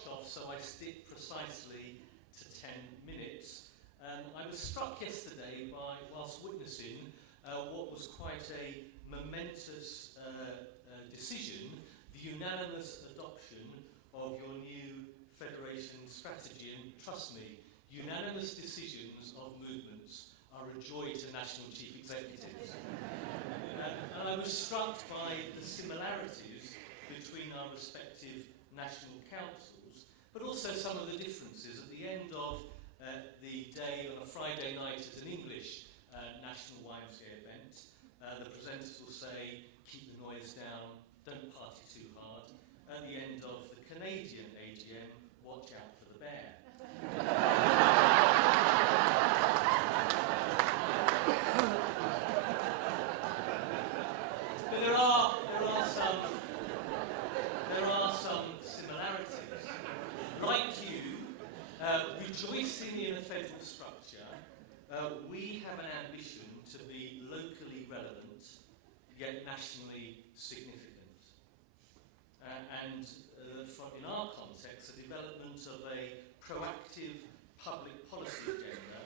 watch off so I stick precisely to 10 minutes. I was struck yesterday whilst witnessing what was quite a momentous decision, the unanimous adoption of your new federation strategy. And trust me, unanimous decisions of movements are a joy to national chief executives. And I was struck by the similarities between our respective national councils, but also some of the differences. At the end of the day on a Friday night at an English national YMCA event, the presenters will say, keep the noise down, don't party too hard. At the end of the Canadian AGM, watch out for the bear. But there are some similarities. Like you, rejoicing in a federal structure, we have an ambition to be locally relevant, yet nationally significant. In our context, the development of a proactive public policy agenda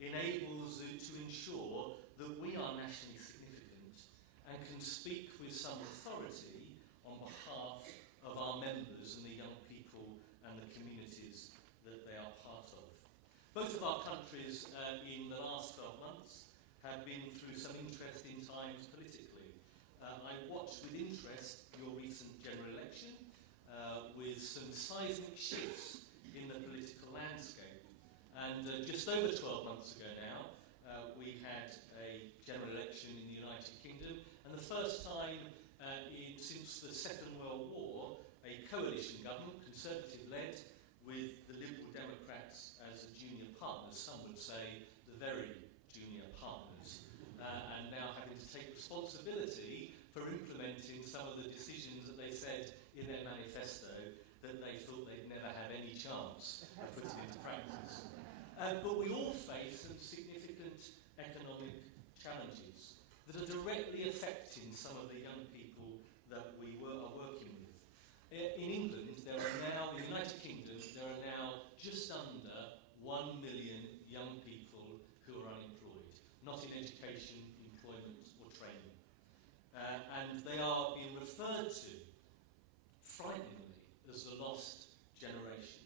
enables it to ensure that we are nationally significant and can speak with some authority on behalf of our members and the young people and the communities that they are part of. Both of our countries in the last 12 months have been through some interesting times politically. I watched with interest your recent general election with some seismic shifts in the political landscape. And just over 12 months ago now, we had a general election in the United Kingdom, and the first time since the Second World War, a coalition government, Conservative-led, with the Liberal Democrats as a junior partners, some would say the very junior partners, and now having to take responsibility for implementing some of the decisions that they said in their manifesto that they thought they'd never have any chance of putting into practice. But we all face some significant economic challenges that are directly affecting some of the young people that we are working with. In England, in the United Kingdom, there are now just under 1 million young people who are unemployed, not in education, employment or training. And they are being referred to, frighteningly, as the lost generation.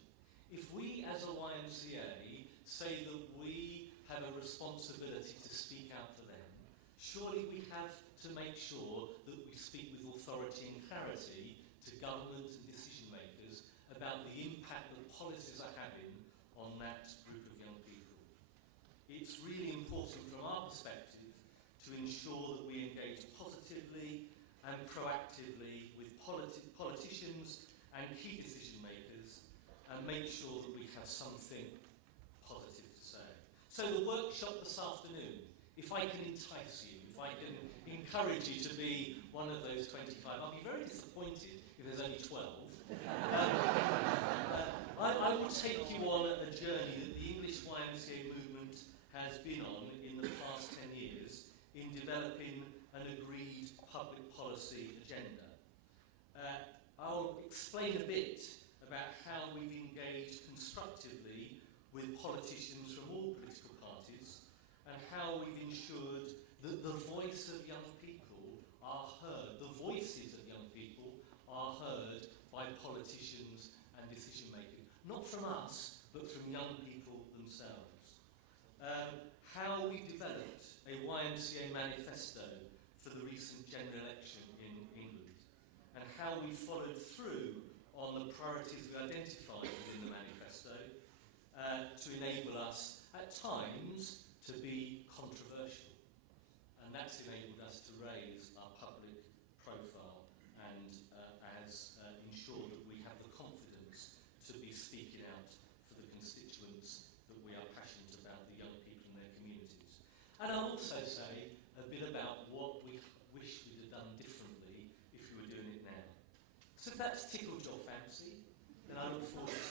If we as a YMCA say that we have a responsibility to speak out for them, surely we have to make sure that we speak with authority and clarity to government and decision makers about the impact that policies are having on that group of young people. It's really important from our perspective to ensure that we engage positively and proactively with politicians and key decision makers and make sure that we have something positive to say. So the workshop this afternoon, if I can entice you, if I can encourage you to be one of those 25, I'll be very disappointed if there's only 12. I will take you on a journey that the English YMCA movement has been on in the past 10 years in developing an agreed public policy agenda. I'll explain a bit about how we've engaged constructively with politicians from all political parties and how we've ensured that the voice of young people are heard, the voices of young people are heard by politicians and decision makers. Not from us, but from young people themselves. How we developed a YMCA manifesto for the recent general election in England, and how we followed through on the priorities we identified within the manifesto to enable us, at times, to be controversial. And that's enabled us to raise our public profile and ensure that we have the confidence to be speaking out for the constituents that we are passionate about, the young people in their communities. And I'll also say a bit about what we wish we'd have done differently if we were doing it now. So if that's tickled your fancy, then I look forward to